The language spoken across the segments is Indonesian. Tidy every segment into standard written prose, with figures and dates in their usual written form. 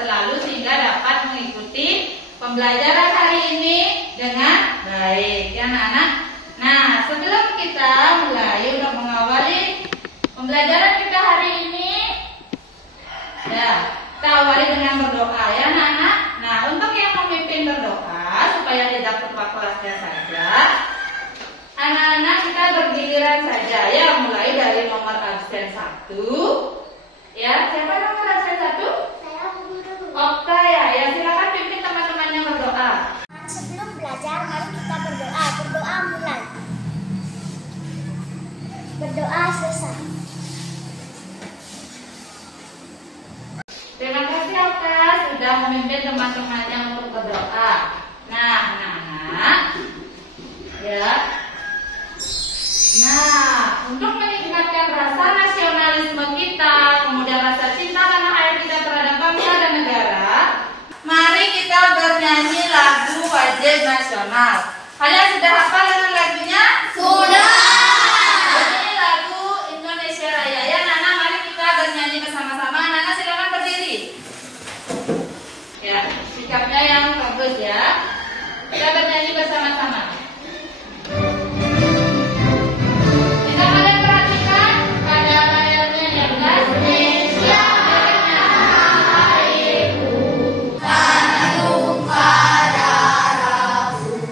selalu sehingga dapat mengikuti pembelajaran hari ini dengan baik ya anak-anak. Nah, sebelum kita mulai untuk mengawali pembelajaran kita hari ini, ya, kita awali dengan berdoa ya anak-anak. Nah, untuk yang memimpin berdoa supaya tidak lupa kelasnya saja, anak-anak kita bergiliran saja ya, mulai dari nomor absen 1. Ya, siapa nomor absen 1? Saya guru. Okta ya, silakan pimpin teman-temannya berdoa. Sebelum belajar, mari kita berdoa. Berdoa mulai. Berdoa selesai. Terima kasih Okta sudah memimpin teman-temannya untuk berdoa. Nah, anak-anak, ya. Nah, untuk meningkatkan rasa nasionalisme kita, kemudian rasa cinta tanah air kita terhadap bangsa dan negara, mari kita bernyanyi lagu wajib nasional. Kalian sudah hafal dengan lagunya? Sudah. Ini lagu Indonesia Raya ya, Nana. Mari kita bernyanyi bersama-sama. Nana silakan berdiri. Ya, sikapnya yang bagus ya. Kita bernyanyi bersama-sama. Kita kalian perhatikan pada layarnya yang jelas. Indonesia airku, tanah tumpah darahku.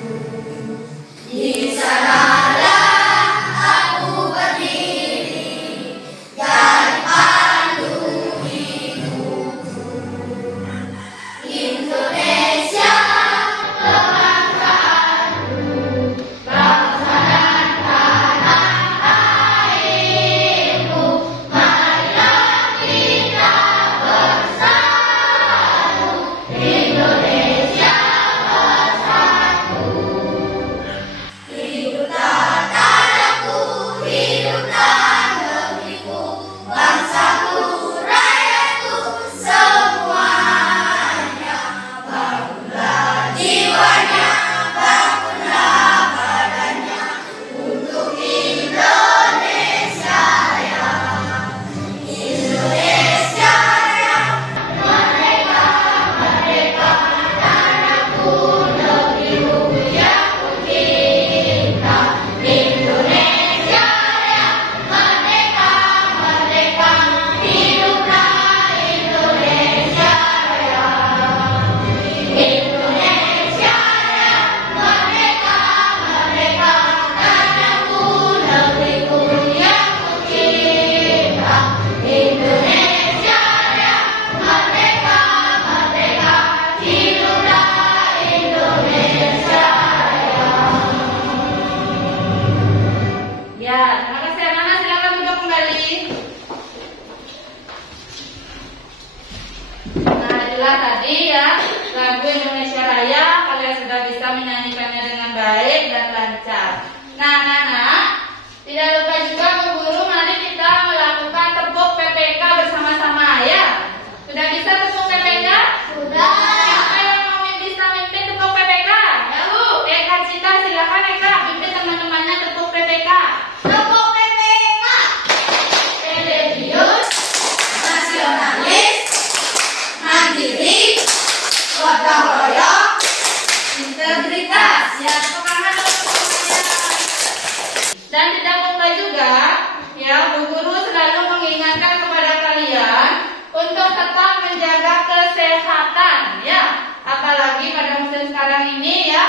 Di sanalah aku berdiri, jadi pandu hidupku. Indonesia kebanggaanku, bangsa dan tanah airku. Marilah kita bersatu, Indonesia bersatu. Hiduplah tanahku, hiduplah negeriku, bangsaku, rakyatku, semuanya. Bangunlah jiwanya, bangunlah badannya, untuk Indonesia Raya. Indonesia Raya, merdeka, merdeka, tanahku, negeriku yang kucinta. Indonesia Raya, merdeka, merdeka, hiduplah Indonesia Raya. Indonesia Raya, merdeka, merdeka, tanahku, negeriku yang kucinta. Indonesia Raya, merdeka, merdeka, hiduplah Indonesia Raya. Ya, terima kasih anak-anak. Silakan duduk kembali. Nah, itulah tadi ya lagu Indonesia Raya. Kalian sudah bisa menyanyikannya dengan baik dan lancar. Nah, anak-anak, tidak lupa juga Bu Guru, mari kita melakukan tepuk PPK bersama-sama ya. Sudah bisa tepuk PPK? Sudah. Siapa yang mau bisa mimpin tepuk PPK? Ya Bu, Eka Cita silakan Eka pimpin teman-temannya tepuk PPK. Tepuk PPK. Religius, Nasionalis, mandiri, gotong royong, integritas. Ya, tepuk tangan untuk semuanya. Dan tidak lupa juga, ya Bu Guru selalu mengingatkan kepada kalian untuk tetap menjaga kesehatan, ya. Apalagi pada musim sekarang ini ya,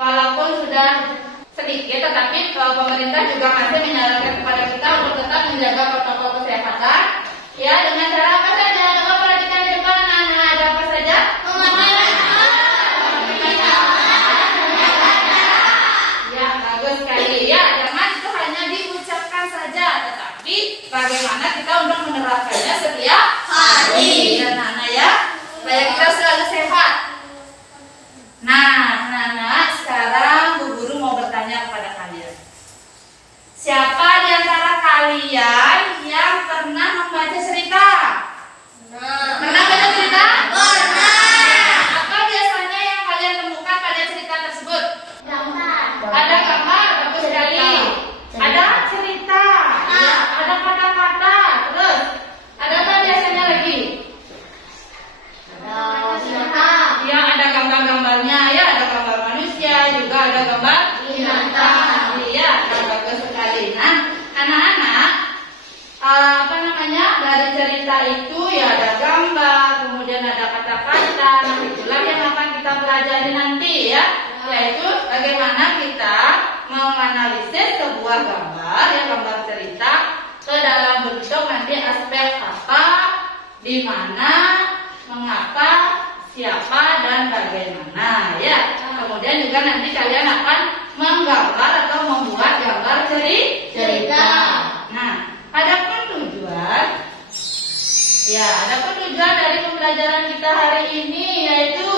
walaupun sudah sedikit, tetapi pemerintah juga masih menyarankan kepada kita untuk tetap menjaga protokol kesehatan, ya, dengan cara apa saja? Coba perhatikan di depan, anak-anak, ada apa saja? Ya, bagus sekali ya. Jangan itu hanya diucapkan saja, tetapi bagaimana kita untuk menerapkannya setiap hari, ya, anak-anak ya, supaya kita selalu sehat. Nah, anak-anak, sekarang Bu Guru mau bertanya kepada kalian. Siapa di antara kalian yang pernah membaca cerita? pelajari nanti ya, yaitu bagaimana kita menganalisis sebuah gambar, ya gambar cerita ke dalam bentuk nanti aspek apa, di mana, mengapa, siapa, dan bagaimana ya. Kemudian juga nanti kalian akan menggambar atau membuat gambar cerita. Nah, adapun tujuan dari pembelajaran kita hari ini yaitu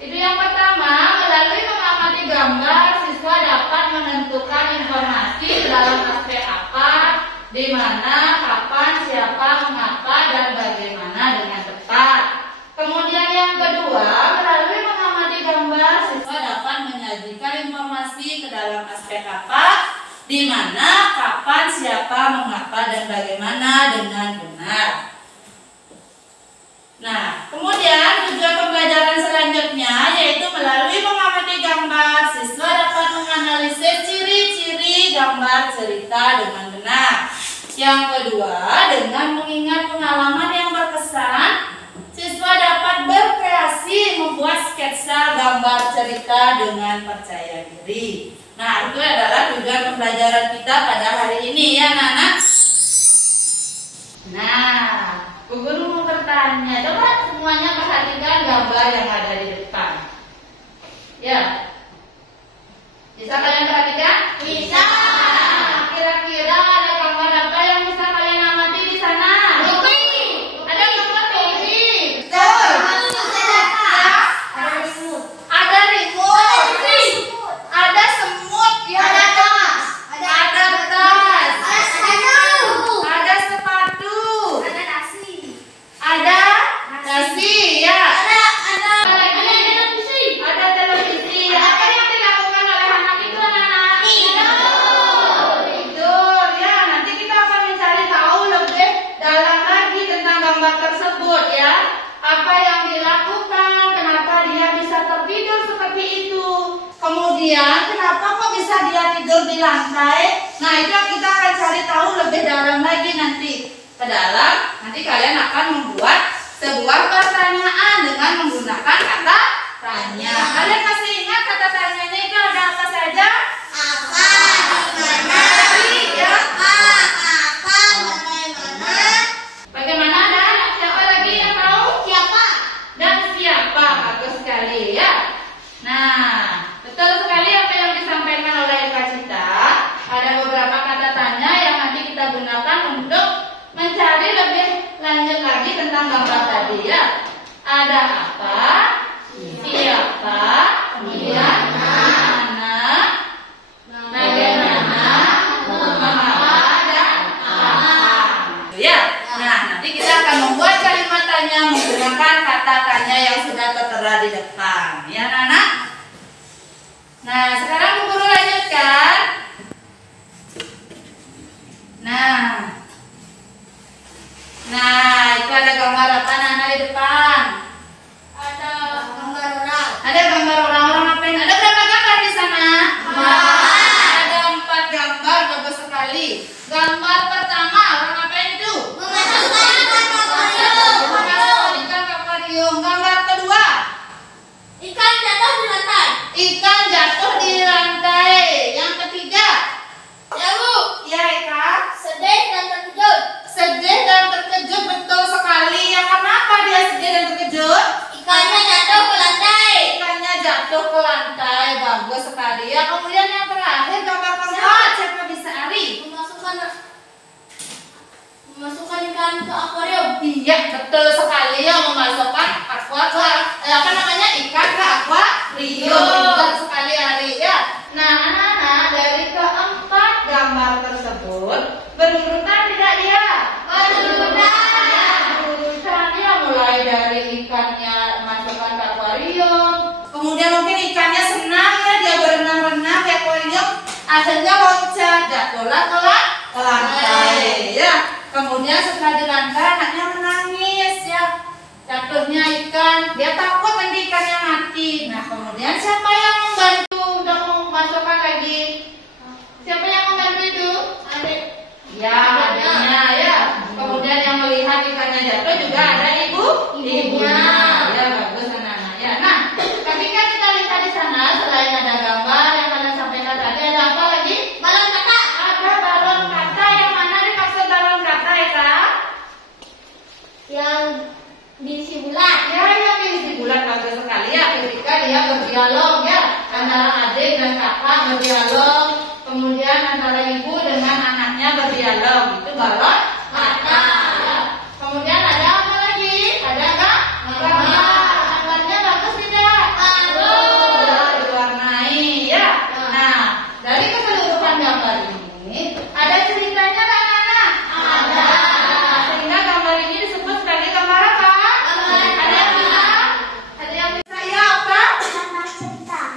itu yang pertama, melalui mengamati gambar, siswa dapat menentukan informasi dalam aspek apa, di mana, kapan, siapa, mengapa, dan bagaimana dengan tepat. Kemudian yang kedua, melalui mengamati gambar, siswa dapat menyajikan informasi ke dalam aspek apa, di mana, kapan, siapa, mengapa, dan bagaimana dengan benar. Nah, kemudian tujuan pembelajaran selanjutnya yaitu melalui mengamati gambar, siswa dapat menganalisis ciri-ciri gambar cerita dengan benar. Yang kedua, dengan mengingat pengalaman yang berkesan, siswa dapat berkreasi membuat sketsa gambar cerita dengan percaya diri. Nah, itu adalah tujuan pembelajaran kita pada hari ini ya, anak-anak. Nah, Bu Guru mau bertanya, coba semuanya perhatikan gambar yang ada di depan. Ya, bisa kalian perhatikan? Bisa. Nah, kira-kira ada gambar apa yang bisa kalian amati di sana? TV. Ada gambar TV. Betul. Ada remote. Ada semut. Ya. Ada tas. Ada tas. Ada sepatu. Ada nasi ya. Ada televisi. Apa yang dilakukan oleh anak itu, anak-anak? Tidur ya. Nanti kita akan mencari tahu lebih dalam lagi tentang gambar tersebut ya. Apa yang dilakukan, kenapa dia bisa tertidur seperti itu. Kemudian kenapa kok bisa dia tidur di lantai. Nah, itu yang kita akan cari tahu lebih dalam lagi nanti. Ke dalam, nanti kalian akan membuat sebuah pertanyaan dengan menggunakan kata tanya. Kalian masih ingat kata tanyanya itu ada apa saja? Apa, di mana, Ya. apa, bagaimana, Bagaimana dan siapa lagi yang tahu? siapa, Dan siapa? Bagus sekali ya. Nah, betul sekali apa yang disampaikan oleh Kak Cita. Ada beberapa kata tanya yang nanti kita gunakan untuk mencari lebih lanjut lagi tentang gambar tadi ya. Ada apa, siapa, kemudian mana, bagaimana, mengapa, dan apa. Ya. Nah, nanti kita akan membuat kalimat tanya menggunakan kata tanya yang sudah tertera di depan. Ya, anak-anak. Nah, sekarang Bu Guru lanjutkan. Nah, itu ada gambar apa anak-anak di depan? ada gambar orang, Ada gambar orang-orang ngapain? Ada berapa gambar di sana? 4. Ada 4 gambar, bagus sekali. Gambar pertama orang ngapain itu? memasukkan akuarium, Memasukkan ikan ke akuarium. Gambar kedua, ikan jatuh di lantai, ikan jatuh di lantai. Yang ketiga, jauh, ya ikan sedih dan terkejut, sedih dan terkejut, betul sekali. Ya, kenapa dia sedih dan terkejut? ikannya jatuh ke lantai, Ikannya jatuh ke lantai, bagus sekali. Ya, kemudian yang terakhir gambar keempat, siapa bisa Ari? memasukkan ikan ke akuarium, Iya, betul sekali ya, memasukkan ikan ke akuarium. Betul sekali Ari ya. Nah, anak-anak, dari keempat gambar tersebut berurutan tidak dia? berurutan, Berurutan ya, mulai dari ikannya masukkan ke akuarium. Kemudian mungkin ikannya senang ya, dia berenang-renang di akuarium. Akhirnya loncat, jatuhlah ke lantai ya. Kemudian setelah di lantai anaknya menangis ya. Jatuhnya ikan, dia takut nanti ikannya mati. Nah, kemudian siapa yang membantu untuk memasukkan lagi? Siapa yang membantu itu? adik, Ya, adiknya ya. Kemudian yang melihat berdialog. Kemudian antara ibu dengan anaknya berdialog, itu balon kata. Ya. Kemudian ada apa lagi? Ada nggak? Gambar. Gambarnya bagus tidak? Bagus. Ya, diwarnai ya. Nah, dari keseluruhan gambar ini ada ceritanya nggak anak-anak? Ada. Sehingga gambar ini disebut sebagai gambar apa? Ada yang bisa? Ada yang bisa ya apa?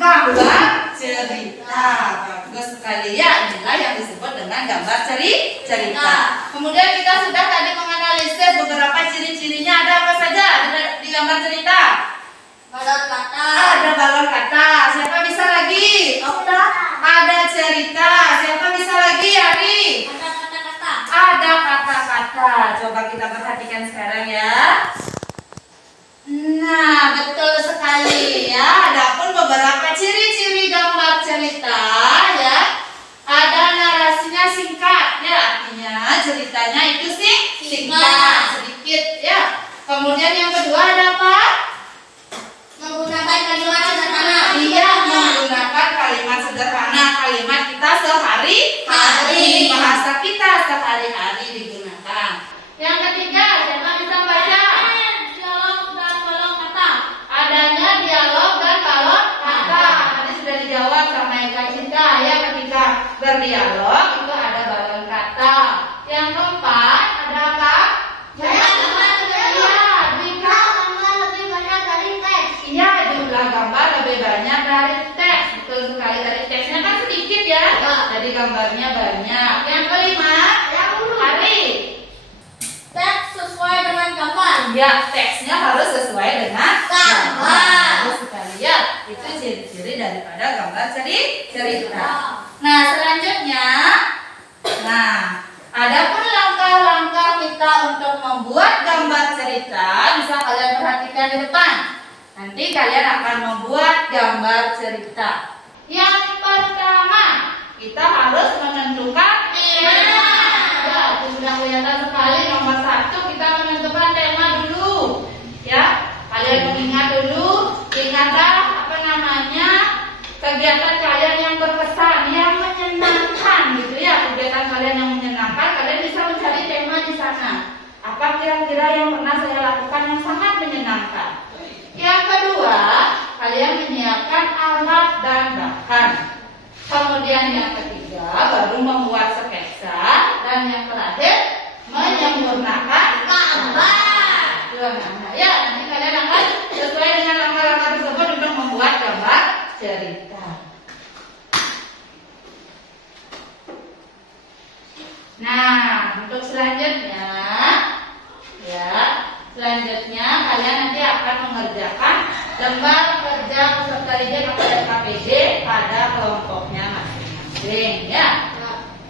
Gambar cerita. Bagus sekali ya. Inilah yang disebut dengan gambar cerita. Kemudian kita sudah tadi menganalisis beberapa ciri-cirinya. Ada apa saja di gambar cerita? Balon kata. Ada balon kata. Siapa bisa lagi? Ada cerita. Siapa bisa lagi? Ari? Ada kata-kata. Ada kata-kata. Coba kita perhatikan sekarang ya. Nah, betul sekali ya. Adapun beberapa ciri-ciri gambar cerita ya. Ada narasinya singkat ya, artinya ceritanya itu singkat, sedikit ya. Kemudian yang kedua ada apa? Menggunakan kalimat sederhana. Iya, menggunakan kalimat sederhana. Kalimat kita sehari-hari, bahasa kita sehari-hari digunakan. Yang ketiga, siapa bisa baca? Dialog dan balon kata. Adanya dialog dan balon kata. Tadi sudah dijawab sama Eka Cinta ya, ketika berdialog itu ada balon kata. Yang keempat ada apa? Banyak gambar lebih banyak dari teks. Iya, jumlah gambar lebih banyak dari teks. Betul sekali, dari teksnya kan sedikit ya. Jadi gambarnya banyak. Yang kelima, Hari. Teks sesuai dengan gambar. Ya, teksnya harus sesuai dengan Gambar. Bagus sekali ya. Itu ciri-ciri daripada gambar cerita. Nah, selanjutnya, adapun langkah-langkah kita untuk membuat gambar cerita bisa kalian perhatikan di depan. Nanti kalian akan membuat gambar cerita. Yang pertama, kita harus menentukan tema. Ya, itu sudah kelihatan sekali. Nomor 1 kita menentukan tema dulu. Ya, kalian mengingat dulu. Ingatlah apa namanya kegiatan kalian yang berkesan, yang menyenangkan gitu ya. Kegiatan kalian yang menyenangkan, kalian bisa mencari tema di sana. Apa kira-kira yang pernah saya lakukan yang sangat menyenangkan? Yang kedua, kalian menyiapkan alat dan bahan. Kemudian yang ketiga, baru membuat sketsa. Dan yang terakhir, menyempurnakan gambar. Ya, nanti kalian akan sesuai dengan langkah-langkah tersebut untuk membuat gambar cerita. Nah, untuk selanjutnya, selanjutnya kalian nanti akan mengerjakan lembar kerja peserta didik atau LKPD pada kelompoknya masing-masing ya.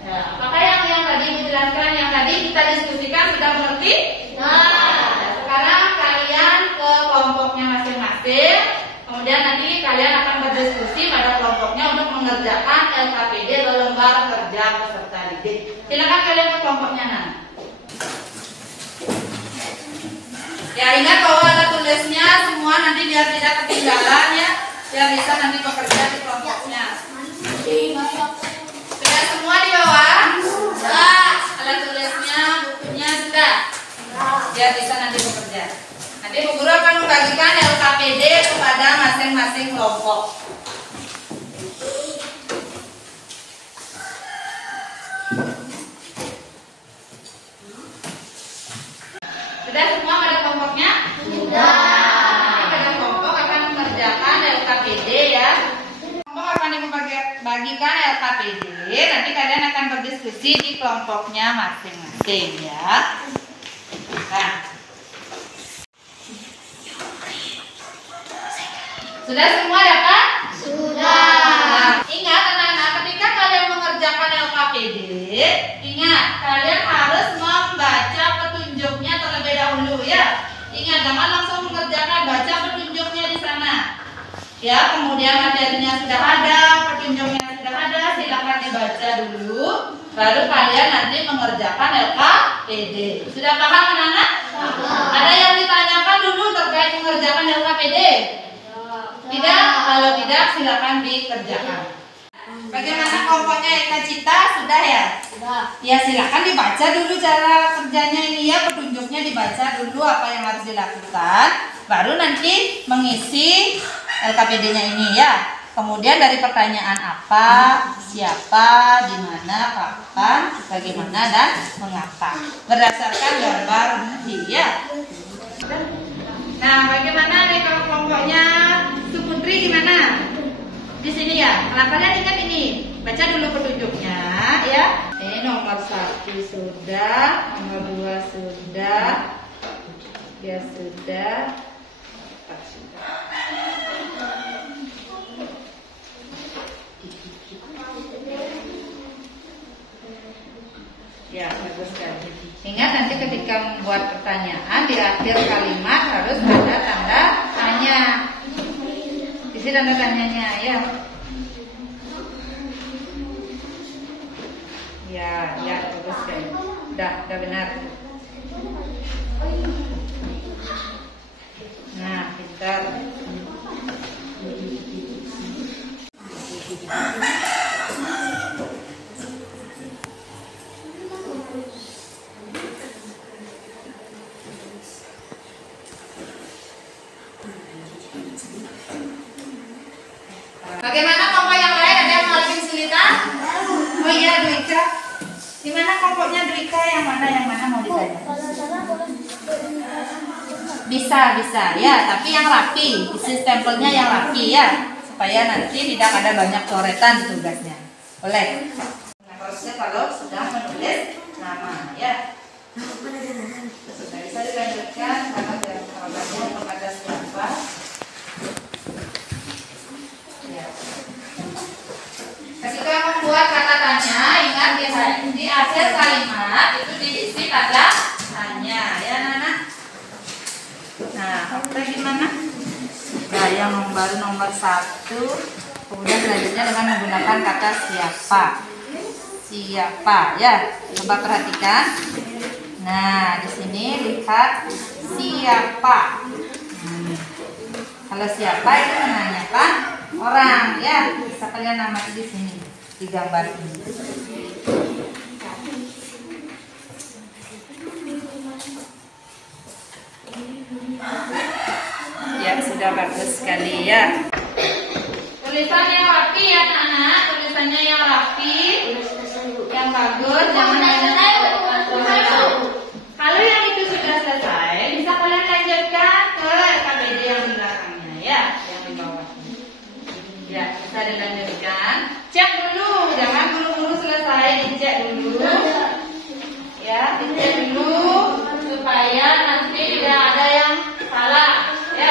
Apakah yang tadi dijelaskan, yang tadi kita diskusikan sudah mengerti? Sekarang kalian ke kelompoknya masing-masing. Kemudian nanti kalian akan berdiskusi pada kelompoknya untuk mengerjakan LKPD atau lembar kerja peserta didik. Silakan kalian ke kelompoknya nanti. Ya, ingat bahwa ada tulisnya semua nanti biar tidak ketinggalan ya. Biar bisa nanti bekerja di kelompoknya. Sudah semua di bawah? Sudah. Ada tulisnya, bukunya sudah. Biar bisa nanti bekerja. Nanti Bu Guru akan membagikan LKPD kepada masing-masing kelompok. Sudah semua pada kelompoknya? Sudah. Nanti pada kelompok akan mengerjakan LKPD ya. Kelompok akan dibagikan LKPD. Nanti kalian akan berdiskusi di kelompoknya masing-masing ya. Nah. Sudah semua dapat? Sudah. Nah, ingat anak-anak, ketika kalian mengerjakan LKPD, ingat kalian harus membaca petunjuknya terlebih dahulu ya. Ingat, jangan langsung mengerjakan, baca petunjuknya di sana. Ya, kemudian materinya sudah ada, petunjuknya sudah ada, silakan dibaca dulu. Baru kalian nanti mengerjakan LKPD. Sudah paham anak-anak? Ada yang ditanyakan dulu terkait mengerjakan LKPD? Tidak? Kalau tidak silakan dikerjakan. Bagaimana kelompoknya Eka Cita? Sudah ya? Sudah. Ya silakan dibaca dulu cara kerjanya ini ya, petunjuknya dibaca dulu apa yang harus dilakukan, baru nanti mengisi LKPD-nya ini ya. Kemudian dari pertanyaan apa, siapa, di mana, kapan, bagaimana dan mengapa berdasarkan gambar nanti ya. Nah, bagaimana nih kalau kelompoknya Suputri gimana? Di sini ya. Kalau kalian ingat ini, baca dulu petunjuknya ya. Ini nomor 1 sudah, nomor 2 sudah, 3 sudah, 4 sudah. Ya, bagus sekali. Ingat nanti ketika membuat pertanyaan di akhir kalimat harus ada tanda tanya. Isi tanda tanyanya ya. Ya, bagus sekali. Udah benar. Nah, pintar. Bagaimana kelompok yang lain? Ada yang mau lebih kesulitan? Oh iya, Dwika. Di mana kelompoknya Dwika? Yang mana mau ditanya? Kalau salah boleh. Bisa ya, tapi yang rapi. Isi stempelnya yang rapi ya, supaya nanti tidak ada banyak coretan di tugasnya. Boleh. Nah, harusnya kalau sudah menulis nama ya. Sudah bisa dilanjutkan karena jawabannya kepada siapa. Ya. Ketika membuat kata tanya, ingat di akhir kalimat itu diisi tanda tanya ya, Nana. Nah, bagaimana? Nah, yang baru nomor 1, kemudian selanjutnya dengan menggunakan kata siapa ya. Coba perhatikan. Nah, di sini lihat siapa. Kalau siapa itu menanyakan orang ya. Bisa kalian namai di sini di gambar ini. Ya, sudah bagus sekali ya. Tulisan yang rapi ya, anak-anak. Tulisannya yang rapi, yang bagus, jangan ada. Kalau yang itu sudah selesai, bisa kalian lanjutkan ke LKPD yang di belakangnya ya, yang di bawah. Ya, bisa dilanjutkan. Cek dulu, jangan buru-buru selesai, dicek dulu. Ya, dicek dulu supaya nanti tidak ada yang salah. Ya.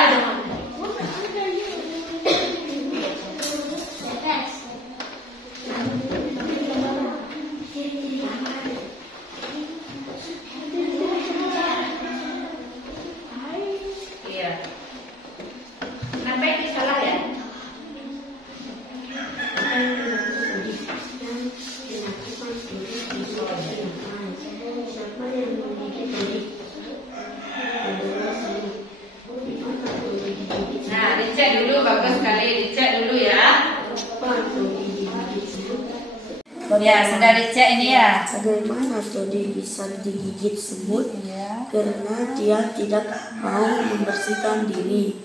Iya. Kenapa ini salah ya? Nah, dicek dulu, bagus sekali, dicek dulu ya. Ya, sudah dicek ini ya. Bagaimana Todi bisa digigit semut? Ya. Karena dia tidak mau membersihkan diri.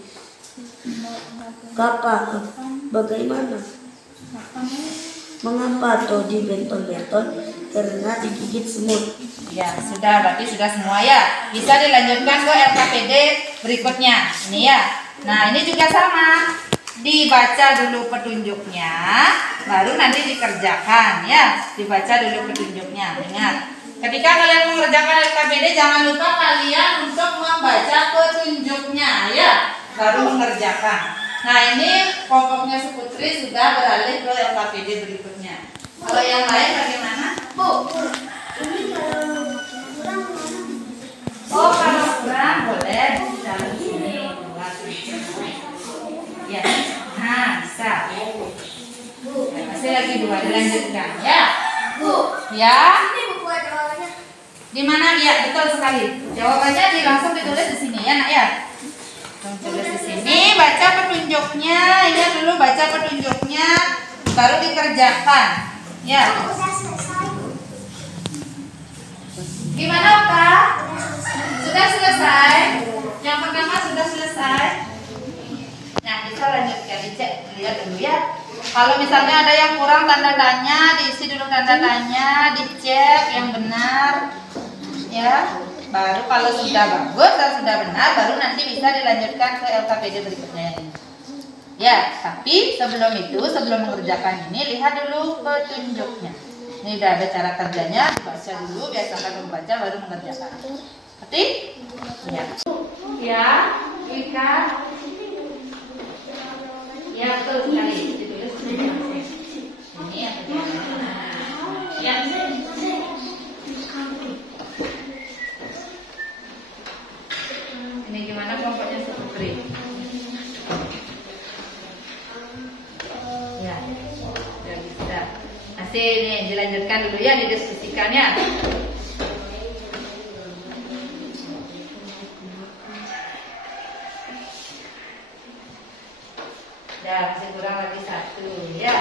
Bagaimana? Mengapa Todi benton-benton? Karena digigit semut. Ya, sudah, berarti sudah semua ya. Bisa dilanjutkan ke LKPD berikutnya. Ini ya. Nah, ini juga sama. Dibaca dulu petunjuknya, baru nanti dikerjakan ya. Dibaca dulu petunjuknya. Ingat, ketika kalian mengerjakan LKPD jangan lupa kalian untuk membaca petunjuknya ya, baru mengerjakan. Nah, ini kelompoknya Suputri sudah beralih ke LKPD berikutnya. Kalau yang lain bagaimana? Bu. Ini kalau kurang mana? Oh, kalau kurang boleh di dalam sini. Ya, nah bisa. Ya, masih lagi 2, dilanjutkan ya. Bu, ya. Ini buku jawabannya. Di mana? Ya, betul sekali. Jawabannya langsung ditulis di sini ya, Nak ya. Tulis di sini, baca petunjuknya. Ingat dulu baca petunjuknya. baru dikerjakan. Ya. Udah selesai. Gimana Kak? Sudah selesai? Yang pertama sudah selesai. Nah, kita lanjutkan, dicek, lihat dulu ya. Kalau misalnya ada yang kurang tanda tanya, diisi dulu tanda tanya, dicek yang benar. Ya, baru kalau sudah bagus dan sudah benar, baru nanti bisa dilanjutkan ke LKPD berikutnya ini. Ya, tapi sebelum itu, sebelum mengerjakan ini, lihat dulu petunjuknya. Ini udah ada cara kerjanya, baca dulu, biasakan membaca baru mengerjakan. Ngerti? Ya. Ya, lihat. Ya, betul sekali. Ditulis ini yang pertama. Ya. Ini gimana kelompoknya Putri? Ya, sudah bisa. Masih ini dilanjutkan dulu ya, didiskusikannya. Ya, masih kurang lagi satu ya.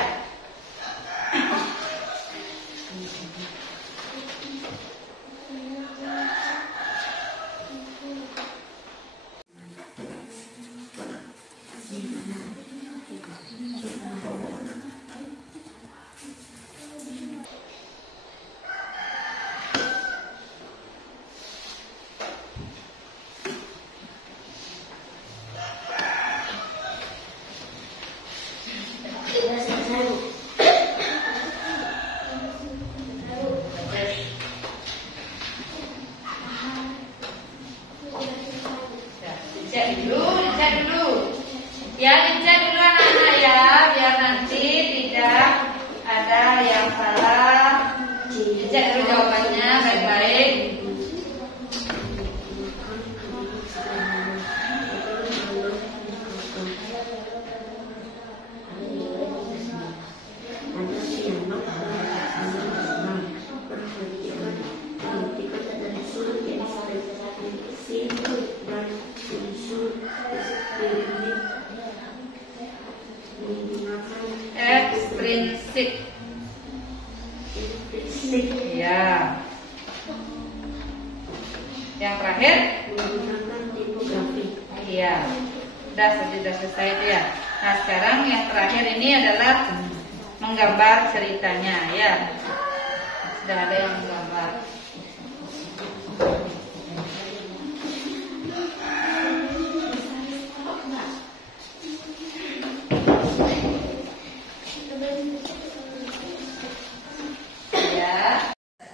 Dicek dulu. Ya, dicek dulu anak-anak ya, biar nanti tidak ada yang salah. Dicek dulu jawabannya baik-baik. Ekstrinsik. Ya. Yang terakhir? Iya. Sudah selesai itu ya. Nah, sekarang yang terakhir ini adalah menggambar ceritanya ya. Sudah ada yang menggambar.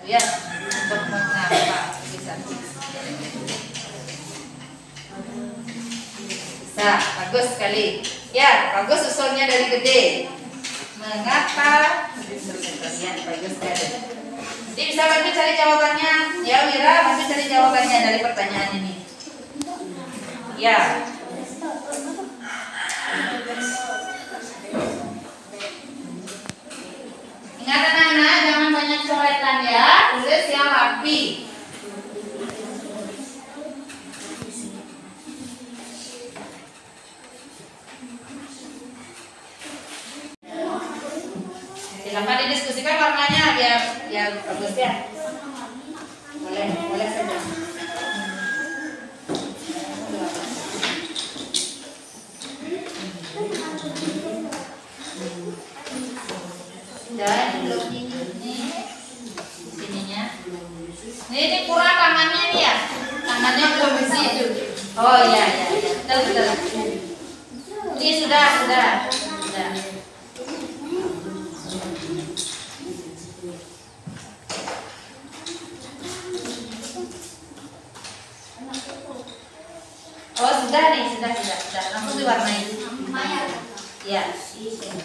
Ya, untuk mengapa bisa. Bisa, bagus sekali. Ya, bagus susunnya dari gede. Mengapa? Bagus sekali. Jadi bisa bantu cari jawabannya. Ya, Wira, bantu cari jawabannya dari pertanyaan ini. Ya. Ingat anak-anak, jangan banyak coretan ya, tulis yang rapi. Silakan didiskusikan warnanya biar bagus ya. Boleh saja. Dan belum ini sininya. Ini kurang tangannya nih ya. Tangannya belum bersih itu. Oh iya. Betul. Ini sudah. Oh sudah. Langsung diwarnai. Ya.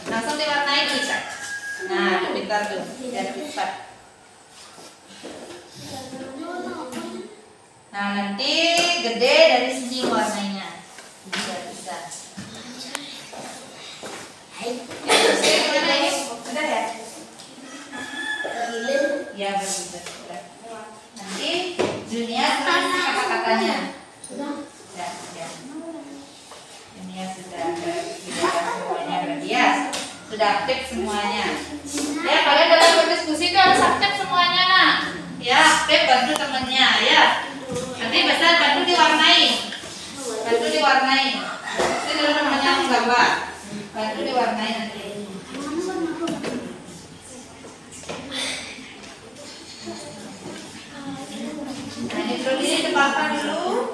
Langsung diwarnai bisa. Nah, pintar tuh, biar cepat. Nah, nanti gede dari sini warnanya. Bisa. Gimana ini? Sudah ya? Ya, betul. Nanti dunia tulis kata-katanya. Ya. Dunia sudah ada semuanya berarti ya. sudah aktif semuanya. Ya, kalian dalam berdiskusi itu harus aktif semuanya, nak. Ya, aktif bantu temennya, ya. Nanti besar bantu diwarnai. Bantu diwarnai. Itu dulu namanya menggambar. Bantu diwarnai nanti. Nah, ini dulu dipakai dulu.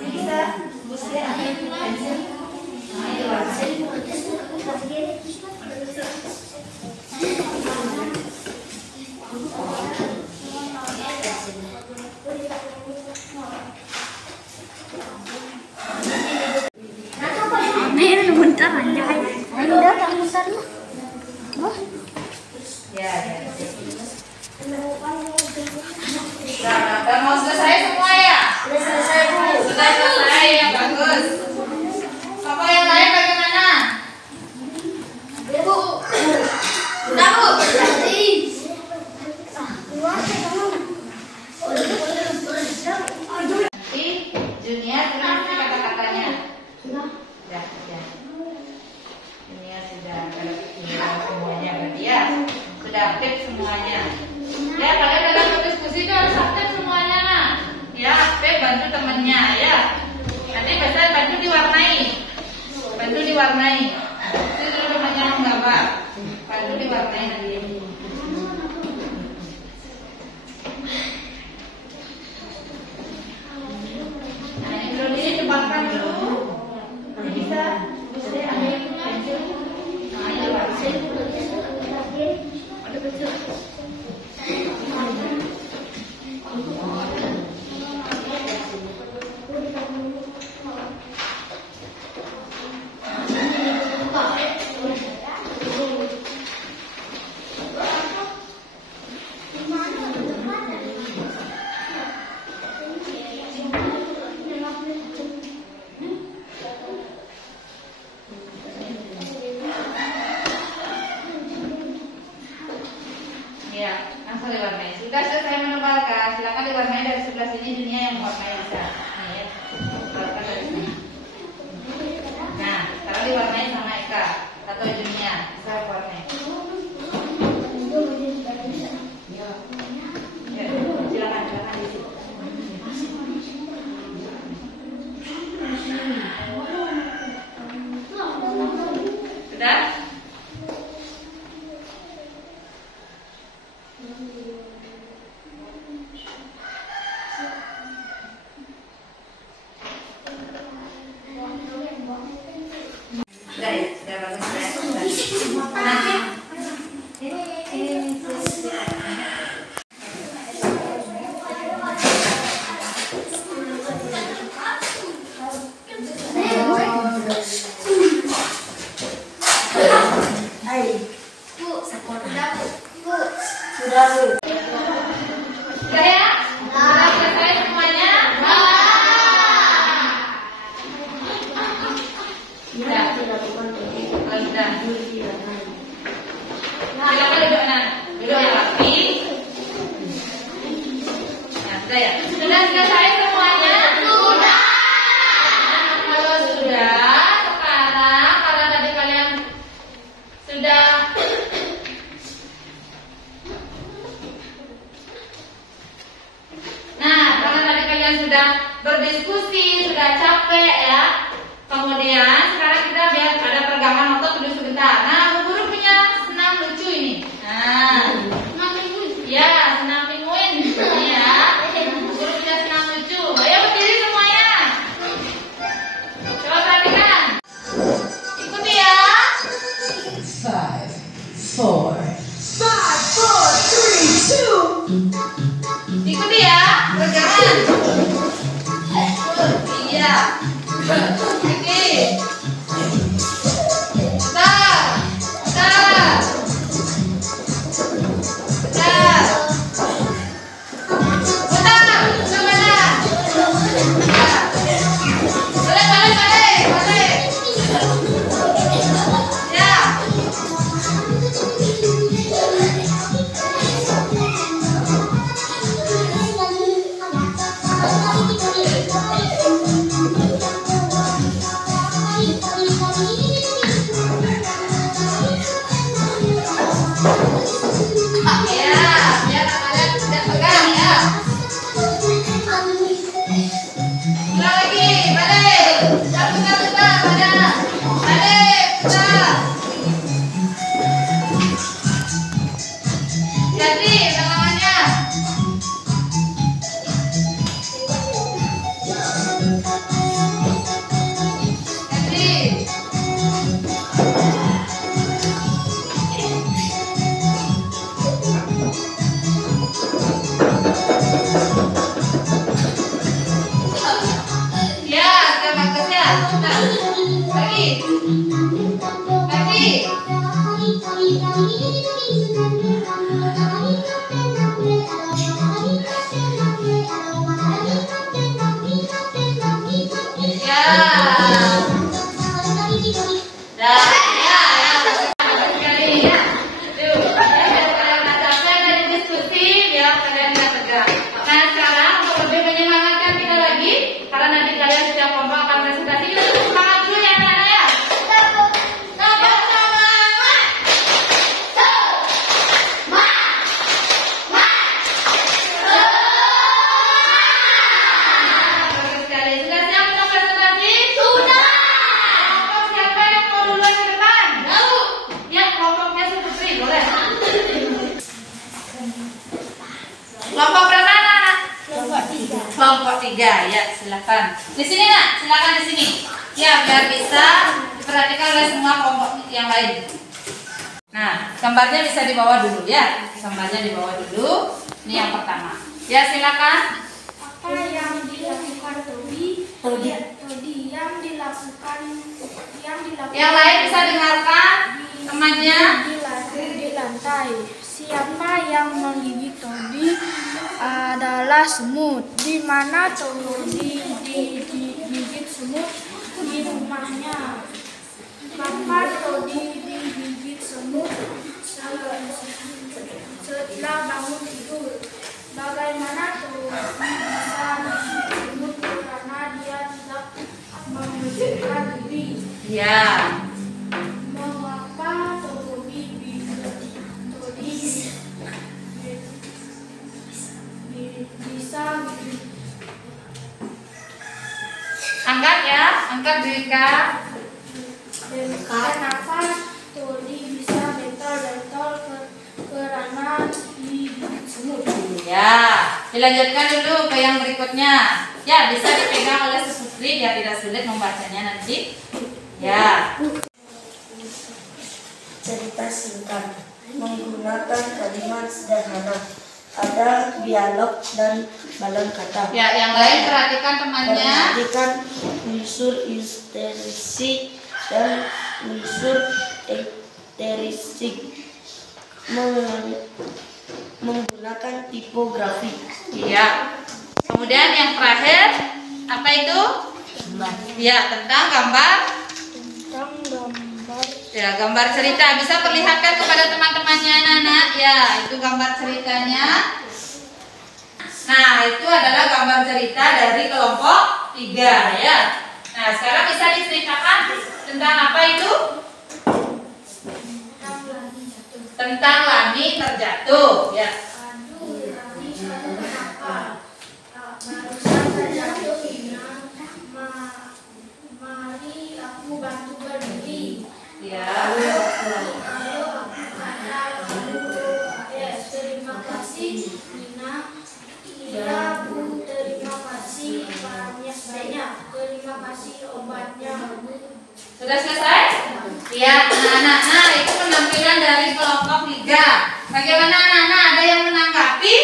Ini bisa busnya ambil pensil. Nah, ini warnai. Ya. Sudah mau selesai semua ya? Sudah selesai, Bu. Sudah selesai, ya bagus. Apa yang lain bagaimana? Bu. Sudah, Bu. Nanti Junior tulis kata-katanya. Sudah. Junior sudah semuanya berarti ya. Sudah aktif semuanya. Ya, kalian dalam berdiskusi itu harus aktif semuanya, nak. Ya, aktif bantu temennya, ya. Nanti besar bantu diwarnai. Bantu diwarnai. Itu dulu namanya menggambar. Bantu diwarnai nanti. Nah, ini dulu dicepat dulu. Nanti bisa ambil pensil. Nah, ini warnai. Ya, langsung diwarnai. Sudah selesai menebalkan, silakan diwarnai dari sebelah sini. Dunia yang mewarnai bisa. Nih ya, tebalkan dari sini. Nah, sekarang diwarnai sama Eka atau Dunia. Bisa warnai. Ya, silakan di sini. Sudah? Sudah ya, sudah bagus ya. Nah, sudah ya? Sudah selesai semuanya? Sudah. Sudah. Silakan duduk, nah. Duduk yang rapi. Nah, sudah ya? Sudah selesai semuanya? Sudah. Kalau sudah, sekarang kalau tadi kalian sudah sudah berdiskusi, sudah capek ya. Kemudian sekarang kita biar ada peregangan otot duduk sebentar. Nah, Bu Guru punya senam lucu ini. Nah, senam pinguin. Ya, senam pinguin. Ya. Bu Guru punya senam lucu. Ayo berdiri semuanya. Coba perhatikan. Ikuti ya. 5, 4, 3, 2. Ikuti ya. Peregangan. Iya. Oke. 3. Ya, silakan. Di sini nak, silakan di sini. Ya, biar bisa diperhatikan oleh semua kelompok yang lain. Nah, gambarnya bisa dibawa dulu ya. Gambarnya dibawa dulu. Ini yang pertama. Ya, silakan. Apa yang dilakukan Todi yang dilakukan Yang lain bisa dengarkan temannya. di lantai. Siapa yang menggigit Todi adalah semut. Di mana Todi digigit semut? Di rumahnya. Maka Todi digigit semut setelah bangun tidur. Bagaimana Todi bisa digigit semut karena dia tidak membersihkan diri? Ya. Mengapa Todi bisa Angkat ya, angkat Dwika. kenapa Todi bisa bentol-bentol karena digigit semut? Ya, dilanjutkan dulu ke yang berikutnya. Ya, bisa dipegang oleh Suputri biar tidak sulit membacanya nanti. Ya. Cerita singkat menggunakan kalimat sederhana. Ada dialog dan balon kata. Ya, yang lain perhatikan temannya. Perhatikan unsur interisti dan unsur eksteristik. Menggunakan tipografi. Iya. Kemudian yang terakhir apa itu? Ya, tentang gambar. Ya, gambar cerita. Bisa perlihatkan kepada teman-temannya anak-anak. Ya, itu gambar ceritanya. Nah, itu adalah gambar cerita dari kelompok 3 ya. Nah, sekarang bisa diceritakan tentang apa itu? Tentang Lani terjatuh ya. Barusan terjatuh mari aku bantu berdiri. Ya. Ayo aku kata terima kasih Nina. Iya Bu, terima kasih banyak. Terima kasih obatnya Bu. Sudah selesai? Ya, anak-anak. Nah, itu penampilan dari kelompok 3. Bagaimana anak-anak? Ada yang menanggapi?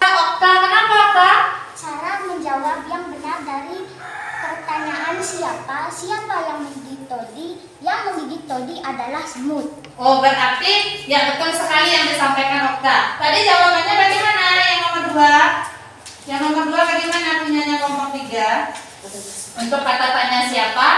Okta, kenapa Okta? Cara menjawab yang benar dari pertanyaan siapa yang menggigit Todi? Yang menggigit Todi adalah semut. Oh, berarti ya betul sekali yang disampaikan Okta. Tadi jawabannya bagaimana? Yang nomor 2? Yang nomor 2 bagaimana punyanya kelompok 3? Untuk kata tanya siapa?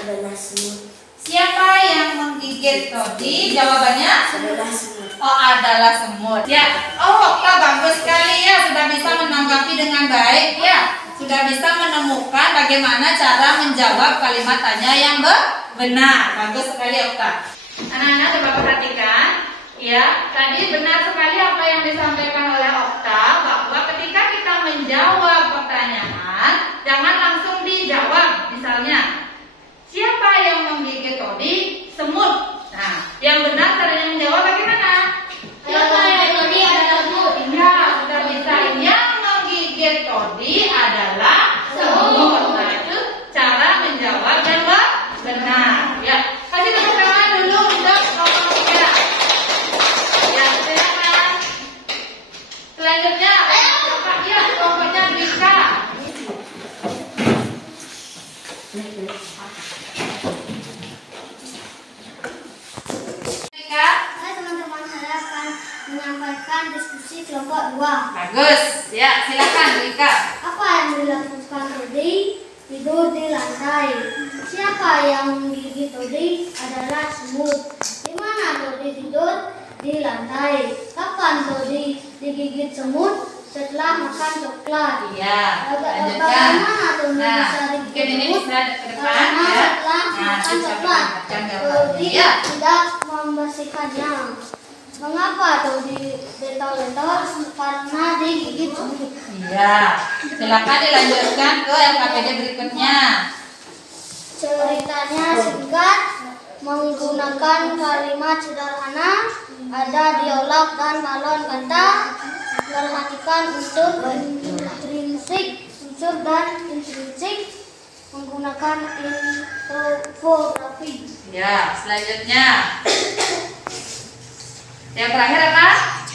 Adalah semut. Siapa yang menggigit Todi? Jawabannya? Adalah semut. Oh, adalah semut. Ya. Oh, Okta bagus sekali ya, sudah bisa menanggapi dengan baik ya. Sudah bisa menemukan bagaimana cara menjawab kalimat tanya yang benar. Bagus sekali Okta. Anak-anak coba perhatikan. Ya, tadi benar sekali apa yang disampaikan oleh Okta, bahwa ketika kita menjawab pertanyaan, jangan langsung dijawab. Misalnya, siapa yang menggigit Todi? Semut. Nah, yang benar caranya menjawab bagaimana? Siapa yang Todi adalah semut? Ya, sudah bisa. Yang menggigit Todi adalah semut. Nah, itu cara menjawab yang benar. Ya, kasih tepuk tangan dulu untuk kelompok 3. Ya, silakan. Selanjutnya, ya, kelompoknya Rika. Rika. Hai teman-teman, saya akan menyampaikan diskusi kelompok 2. Bagus. Ya, silakan Rika. Apa yang dilakukan Todi? Tidur di lantai. Siapa yang menggigit Todi? Adalah semut. Di mana Todi tidur? Di lantai. Kapan Todi digigit semut? Setelah makan coklat. Iya, lanjutkan. Bagaimana Todi Nah, bisa digigit mungkin ini semut? bisa ke depan Karena ya. setelah Nah, makan bisa coklat. perlihatkan Todi gambarnya. Ya. tidak membersihkannya. Mengapa Todi bentol-bentol? Karena digigit semut. Iya. Silakan dilanjutkan ke LKPD berikutnya. Ceritanya singkat, menggunakan kalimat sederhana, ada dialog dan balon kata. Perhatikan unsur unsur dan intrinsik menggunakan infografi. Ya, selanjutnya. Yang terakhir apa?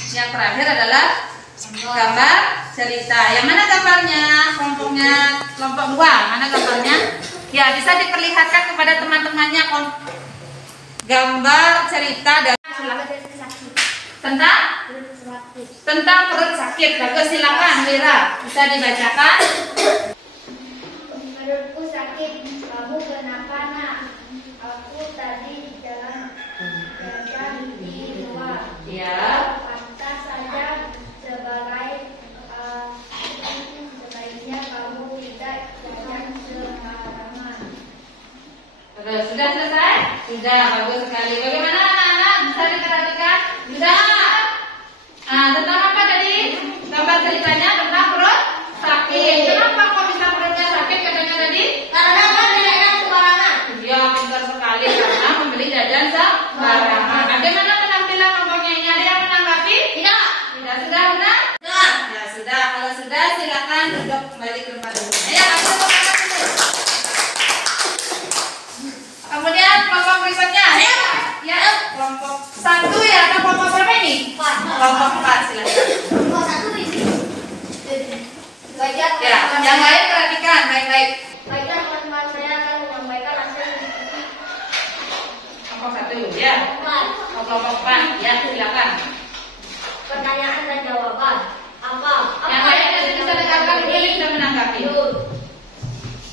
Yang terakhir adalah gambar cerita. Yang mana gambarnya? Kelompoknya kelompok 2. Mana gambarnya? Ya, bisa diperlihatkan kepada teman-temannya gambar cerita dan tentang perut sakit. Bagus, silakan Wira, bisa dibacakan. Perutku sakit, kamu kenapa nak? Aku tadi jalan di luar. Ya. Pantas saja sebaiknya kamu tidak jalan sembarangan. Terus, sudah selesai? Sudah, bagus sekali. Bagaimana anak-anak? Bisa diperhatikan? Sudah. Nah, tentang apa tadi? Gambar ceritanya tentang perut sakit. Kenapa kok bisa perutnya sakit katanya tadi? Karena kan jajan sembarangan. Ya, pintar sekali karena membeli jajan sembarangan. Bagaimana penampilan kelompoknya ini? Ada yang menanggapi? Tidak. Tidak, sudah benar? Tidak. Ya, sudah. Kalau sudah, silakan duduk kembali ke tempat duduk. Ya, kasih tepuk tangan dulu. Kemudian kelompok berikutnya. Ya, kelompok 1 ya, atau kelompok berapa ini? 4. Kelompok 4, silakan. Kelompok 1 ini. Baiklah, Ya, yang lain perhatikan baik-baik. baiklah teman-teman, saya akan menyampaikan hasil diskusi Kelompok 1, ya. keempat. Kelompok 4, ya, silakan. Pertanyaan dan jawaban. Apa? Yang lain nanti bisa dengarkan dulu, bisa menanggapi.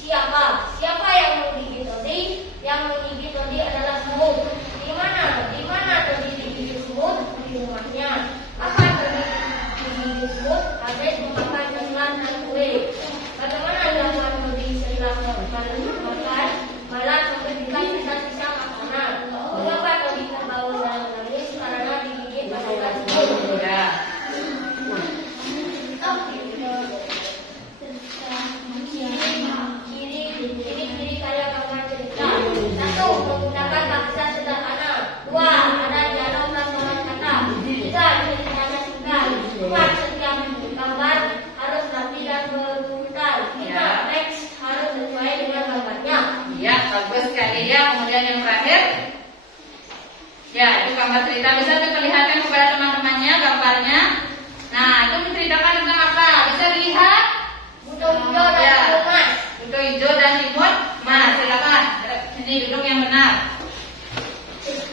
Siapa? Siapa yang menggigit Todi? Yang menggigit Todi adalah semut. Di mana Todi digigit semut? Di rumahnya. Apa Todi digigit semut? Habis memakan cemilan dan kue. Bagaimana dilakukan Todi setelah makan? Malah memberikan sisa-sisa makanan. Mengapa Todi terbangun dan menangis? Karena digigit oleh semut. Ya. Ciri-ciri karya gambar cerita. 1. Menggunakan bahasa sederhana. 2. Ada dialog dan pola kata. 3. Ceritanya singkat. 4. Setiap gambar harus rapi dan berurutan. 5. Teks harus sesuai dengan gambarnya. Ya, bagus sekali ya. Kemudian yang terakhir. Ya, itu gambar cerita. Bisa diperlihatkan kepada teman-temannya gambarnya. Nah, itu menceritakan tentang apa? Bisa dilihat? Butuh hijau dan bunga. Butuh hijau dan imut. Nah, silakan. Ini duduk yang benar.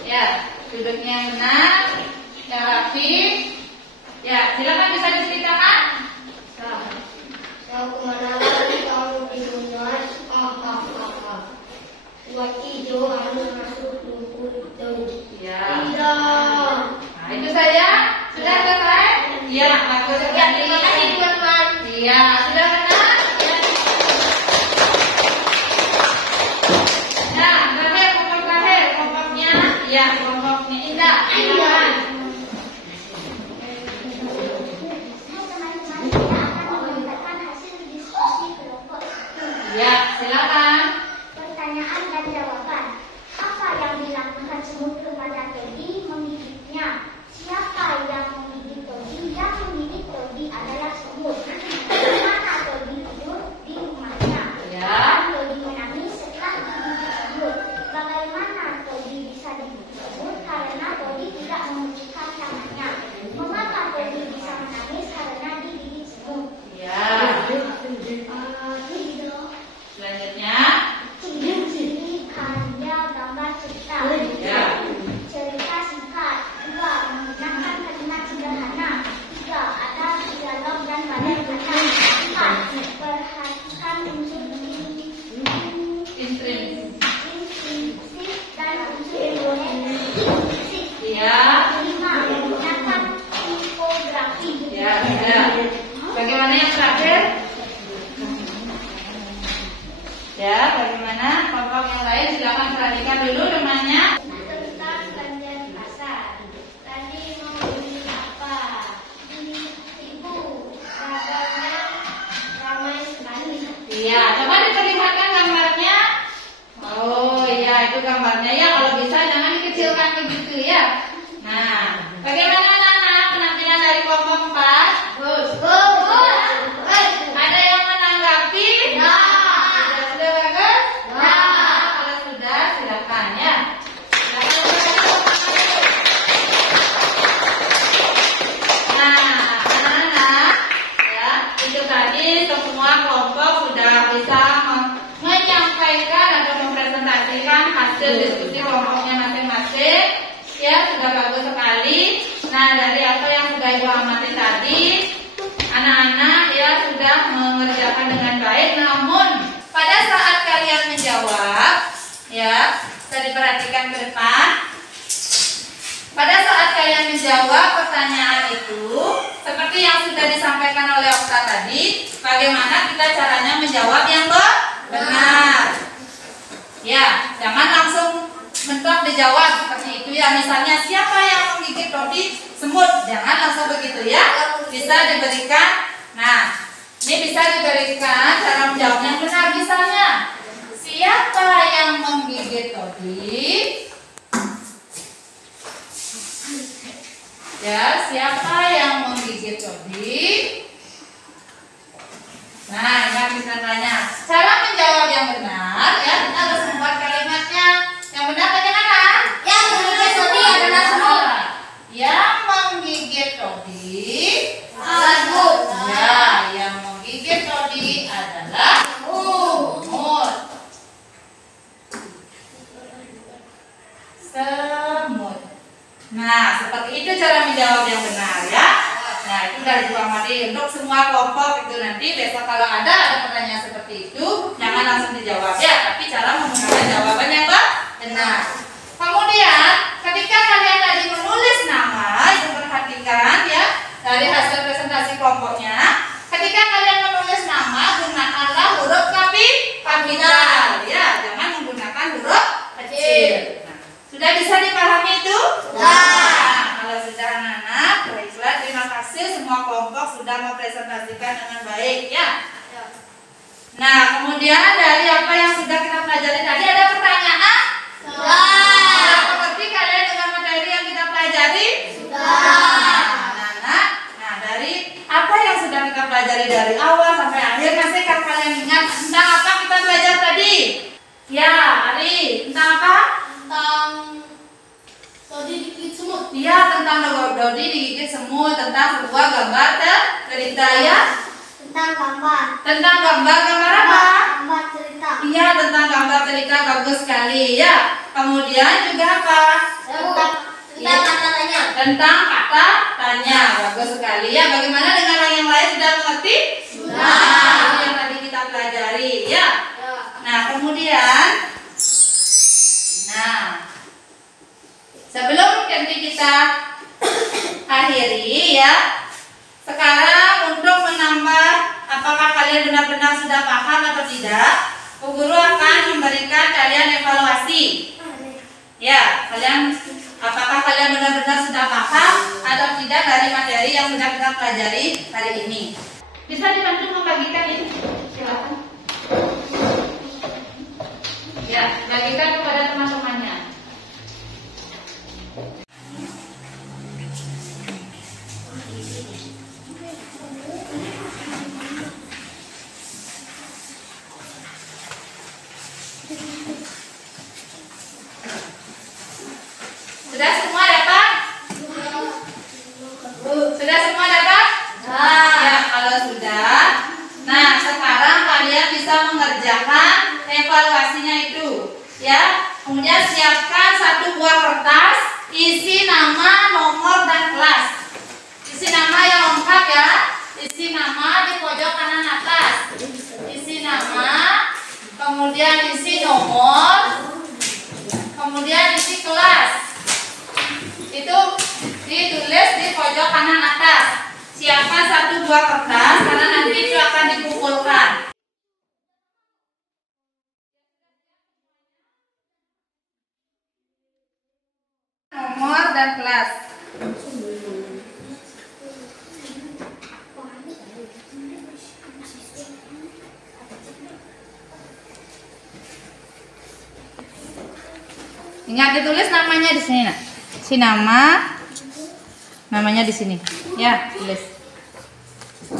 Ya, duduknya yang benar. Yang rapi. Ya, silakan bisa diceritakan. Kau kemana lagi kamu di dunia? Buat hijau harus masuk lumpur hijau. Ya. Tidak. Nah, itu saja. Sudah selesai? Iya, bagus Ya, sekali. terima kasih teman-teman. Iya, sudah benar? Ya. Nah, terakhir kelompok terakhir, kelompoknya, ya, kelompoknya Indah. Silakan. Ya, silakan. Pertanyaan dan jawaban. Apa yang dilakukan semut kepada Todi menggigitnya? Siapa yang menggigit Todi? Yang menggigit Todi adalah semut. Di mana Todi tidur? Di rumahnya. Ya. Dan Todi menangis setelah digigit semut. Bagaimana Todi bisa digigit semut? Karena Todi tidak memberikan tangannya. Mengapa Todi bisa menangis? Karena digigit semut. Ya. Selanjutnya. Ciri-ciri karya gambar cerita. Ya. Cerita singkat. 2. Menggunakan kalimat sederhana. 3. Ada dialog dan pada kata. 4. Perhatikan unsur intrinsik dan unsur intrinsik. Ya. 5. Menggunakan infografi. Ya, sudah. Bagaimana yang terakhir? Ya, bagaimana kelompok yang lain? Silakan perhatikan dulu temannya. Tentang belanja di pasar. Tadi mau beli apa? Ibu, dagangnya ramai sekali. Iya, coba diperlihatkan gambarnya. Oh iya, itu gambarnya ya. Kalau bisa jangan dikecilkan begitu ya. Nah, bagaimana anak-anak penampilan dari kelompok 4? Bagus. Ada yang menanggapi? sudah bagus sekali. Nah, dari apa yang sudah Ibu amati tadi, anak-anak ya sudah mengerjakan dengan baik. Namun pada saat kalian menjawab, ya, bisa diperhatikan ke depan. Pada saat kalian menjawab pertanyaan itu, seperti yang sudah disampaikan oleh Okta tadi, bagaimana kita caranya menjawab yang benar. Ya, jangan langsung mentok dijawab seperti itu ya. Misalnya, siapa yang menggigit roti semut? Jangan langsung begitu ya. Bisa diberikan. Nah, ini bisa diberikan cara menjawab yang benar. Misalnya, siapa yang menggigit roti? Ya, siapa yang menggigit roti? Nah, ingat bisa tanya. Cara menjawab yang benar, ya, kita harus membuat kalimatnya. Yang benar bagaimana? Yang menggigit roti adalah semut. Yang menggigit roti Semut. Ya, yang menggigit roti adalah semut. Semut. Nah, seperti itu cara menjawab yang benar ya. Nah, itu dari Bu Amati untuk semua kelompok itu. Nanti besok kalau ada pertanyaan seperti itu, jangan langsung dijawab ya, tapi cara menggunakan jawaban yang benar. Kemudian, ketika kalian tadi menulis nama, itu perhatikan ya, dari hasil presentasi kelompoknya. Ketika kalian menulis nama, gunakanlah huruf kapital ya, jangan menggunakan huruf kecil. Nah, sudah bisa dipahami itu? Nah, kalau sudah anak-anak, baiklah, terima kasih semua kelompok sudah mempresentasikan dengan baik ya. Nah, kemudian dari apa yang sudah kita pelajari tadi, ada pertanyaan? Sudah. Mengerti kalian dengan materi yang kita pelajari? Sudah. Nah, dari apa yang sudah kita pelajari dari awal sampai akhir, masihkah kalian ingat tentang apa kita belajar tadi? Ya, Ari, tentang apa? Tentang Dodi digigit semut. Iya, tentang Dodi digigit semut, tentang sebuah gambar cerita ya. Tentang gambar. Tentang gambar apa? Gambar cerita. Iya, tentang gambar cerita, bagus sekali ya. Kemudian juga apa? Tentang kata tanya. Tentang kata tanya, bagus sekali ya. Bagaimana dengan yang lain, sudah mengerti? Sudah. Nah, ini yang tadi kita pelajari ya. Nah, kemudian, sebelum nanti kita akhiri ya. Sekarang untuk menambah, apakah kalian benar-benar sudah paham atau tidak, Bu Guru akan memberikan kalian evaluasi. Ya, apakah kalian benar-benar sudah paham atau tidak dari materi yang sudah kita pelajari hari ini? Bisa dibantu membagikan ini? Silakan. Ya, bagikan kepada teman-temannya. Sudah semua dapat? Sudah semua dapat? Ya, kalau sudah. Nah, sekarang kalian bisa mengerjakan evaluasinya itu. Ya, kemudian siapkan satu buah kertas, isi nama, nomor, dan kelas. Isi nama yang lengkap ya. Isi nama di pojok kanan atas. Isi nama, kemudian isi nomor, kemudian isi kelas. Itu ditulis di pojok kanan atas. Siapkan satu buah kertas karena nanti itu akan dikumpulkan. Nomor dan kelas. Ingat ditulis namanya di sini, nak. Si namanya di sini. Ya, tulis.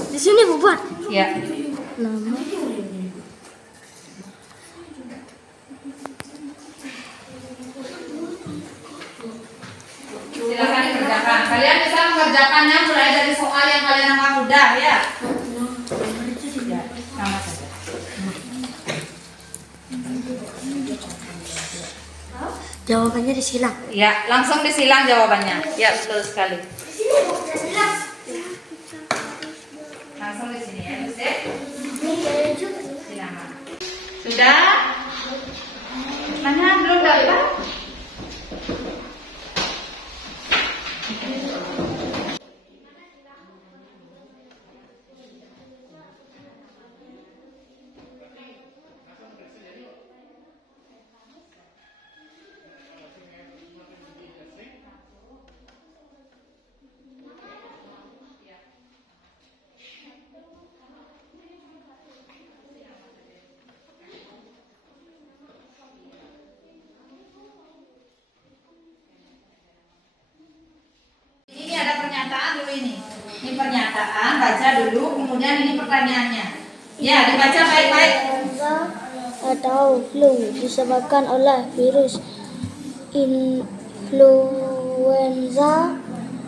Di sini buat. Ya. Nama. Silakan dikerjakan. Kalian bisa mengerjakannya mulai dari soal yang kalian anggap mudah ya. Ya, sama saja. Jawabannya disilang. Ya, langsung disilang jawabannya. Ya, betul sekali. Langsung di sini ya, Buse. Silakan. Sudah? Mana belum dapat? Ini ada pernyataan dulu ini. Ini pernyataan, baca dulu, kemudian ini pertanyaannya. Ya, dibaca baik-baik. Influenza atau flu disebabkan oleh virus influenza.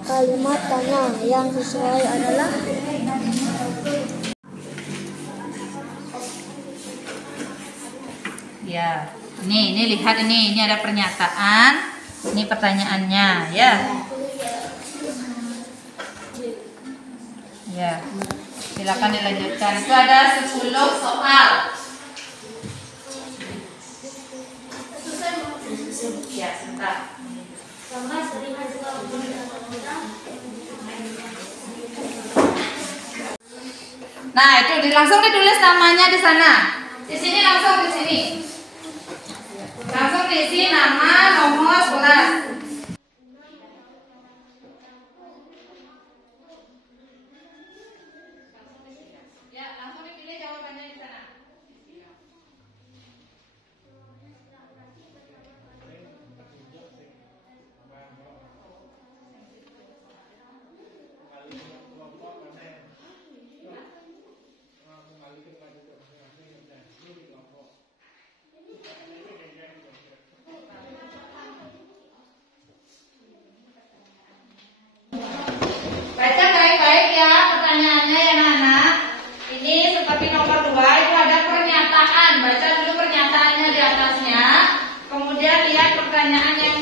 Kalimat tanya yang sesuai adalah Ya, ini lihat ini ada pernyataan, ini pertanyaannya, ya. Ya, silakan dilanjutkan. Itu ada 10 soal. Ya, sebentar. Nah, itu langsung ditulis namanya di sana. Di sini langsung di sini. Langsung diisi nama, nomor, kelas. Ya, langsung dipilih jawabannya di sana. Baca baik-baik ya pertanyaannya ya anak-anak. Ini seperti nomor 2 itu ada pernyataan. Baca dulu pernyataannya di atasnya. Kemudian lihat pertanyaan yang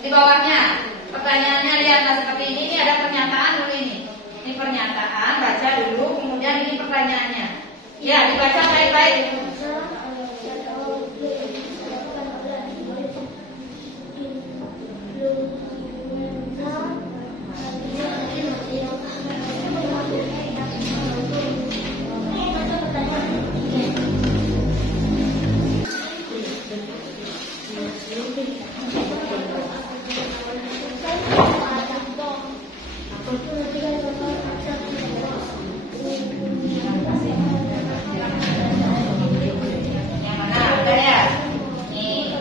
di bawahnya. Pertanyaannya lihat seperti ini. Ini ada pernyataan dulu ini. Ini pernyataan. Baca dulu. Kemudian ini pertanyaannya. Ya, dibaca baik-baik. Yang mana ada ya? Nih,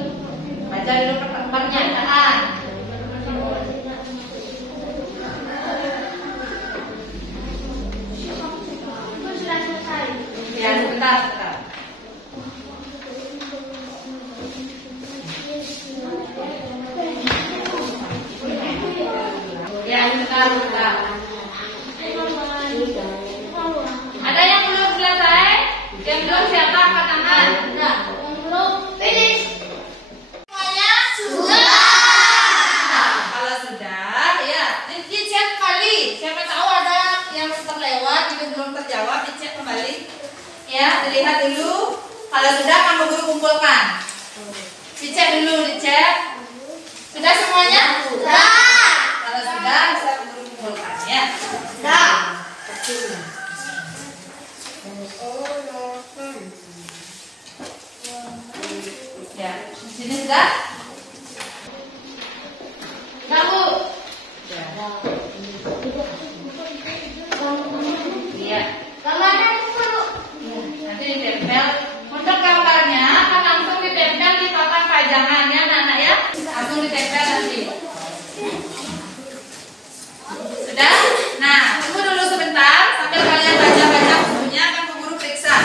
baca dulu pernyataan. Ya, sebentar. Ya, sebentar. Ada yang belum selesai? Yang belum siapa angkat tangan? yang belum finish. Semuanya sudah. Kalau sudah, ya dicek kembali. Siapa tahu ada yang terlewat, itu belum terjawab, dicek kembali. Ya, dilihat dulu. Kalau sudah, kamu guru kumpulkan. Dicek dulu, dicek. Sudah semuanya? Sudah. Kalau sudah, bisa guru kumpulkan ya. Sudah. Ya, di sini sudah. Kamu. Iya. Gambarnya dulu. Nanti ditempel. Untuk gambarnya akan langsung ditempel di papan pajangan ya, anak-anak ya. Langsung ditempel nanti. Sudah? Nah, tunggu dulu sebentar sambil kalian baca-baca bukunya, akan Bu Guru periksa.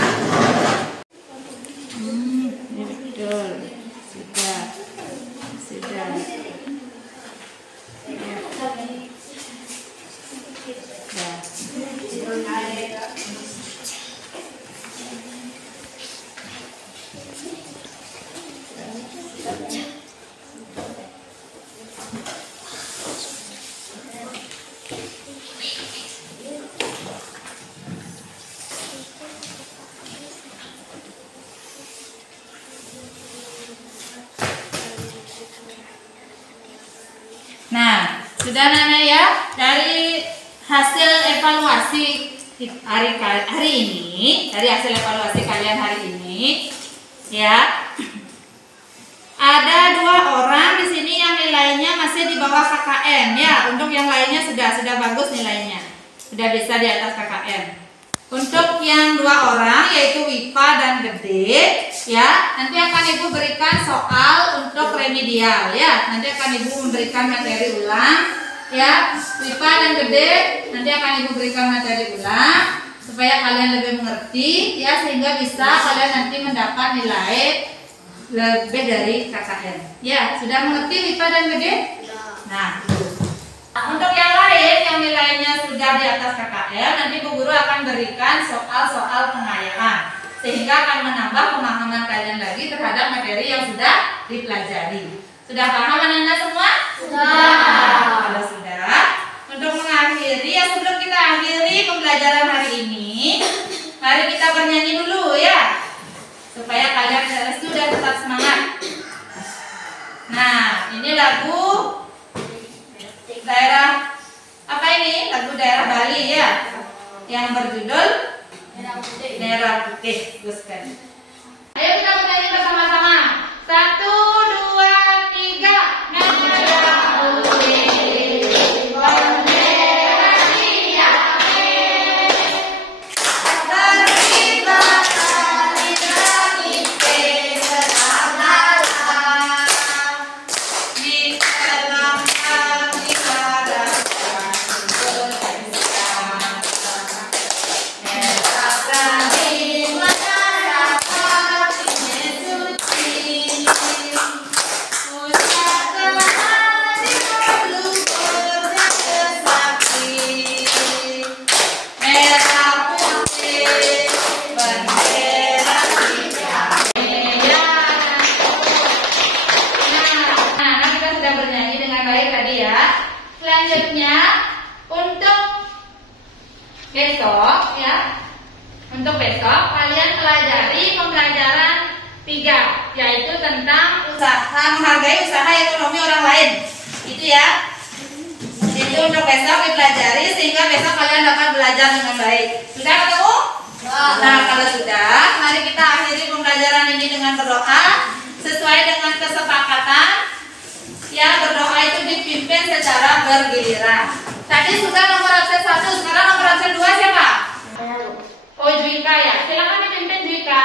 Ini betul. Sudah. Sudah Nana ya, dari hasil evaluasi hari ini, dari hasil evaluasi kalian hari ini, ya, ada 2 orang di sini yang nilainya masih di bawah KKM ya. Untuk yang lainnya sudah bagus nilainya, sudah bisa di atas KKM. Untuk yang 2 orang yaitu Wipa dan Gede, ya, nanti akan Ibu berikan soal untuk remedial ya. Nanti akan Ibu memberikan materi ulang, ya. Wipa dan Gede nanti akan Ibu berikan materi ulang supaya kalian lebih mengerti, ya, sehingga bisa kalian nanti mendapat nilai lebih dari KKM. Ya, sudah mengerti Wipa dan Gede? Nah, untuk yang lain yang nilainya sudah di atas KKM, nanti Bu Guru akan berikan soal-soal pengayaan sehingga akan menambah pemahaman kalian lagi terhadap materi yang sudah dipelajari. Sudah paham anak-anak semua? Sudah. Kalau sudah, untuk mengakhiri, ya, sebelum kita akhiri pembelajaran hari ini, mari kita bernyanyi dulu ya, supaya kalian sudah tetap semangat. Nah, ini lagu daerah apa ini? Lagu daerah Bali ya, yang berjudul Merah Putih. Teruskan. Ayo kita menyanyi bersama-sama. 1, 2, 3. Merah putih, bendera tiada, berkibar di langit bersama di dalam hati ada selanjutnya untuk besok ya. Untuk besok kalian pelajari pembelajaran 3, yaitu tentang menghargai usaha ekonomi orang lain. Itu ya. Itu untuk besok dipelajari sehingga besok kalian dapat belajar dengan baik. Sudah ketemu? Nah, kalau sudah, mari kita akhiri pembelajaran ini dengan berdoa sesuai dengan kesepakatan. Ya, berdoa itu dipimpin secara bergiliran. Tadi sudah nomor absen 1, sekarang nomor absen 2 siapa? Oh, Juwika ya. Silakan dipimpin Juwika.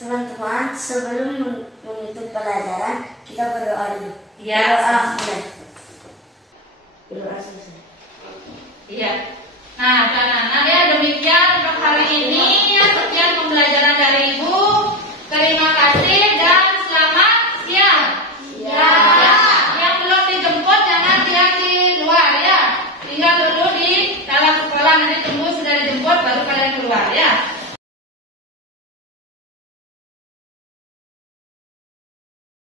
Teman-teman, sebelum menutup pelajaran, kita berdoa dulu. Ya. Berdoa selesai. Iya. Nah, anak-anak ya, demikian untuk hari ini ya, sekian pembelajaran dari Ibu.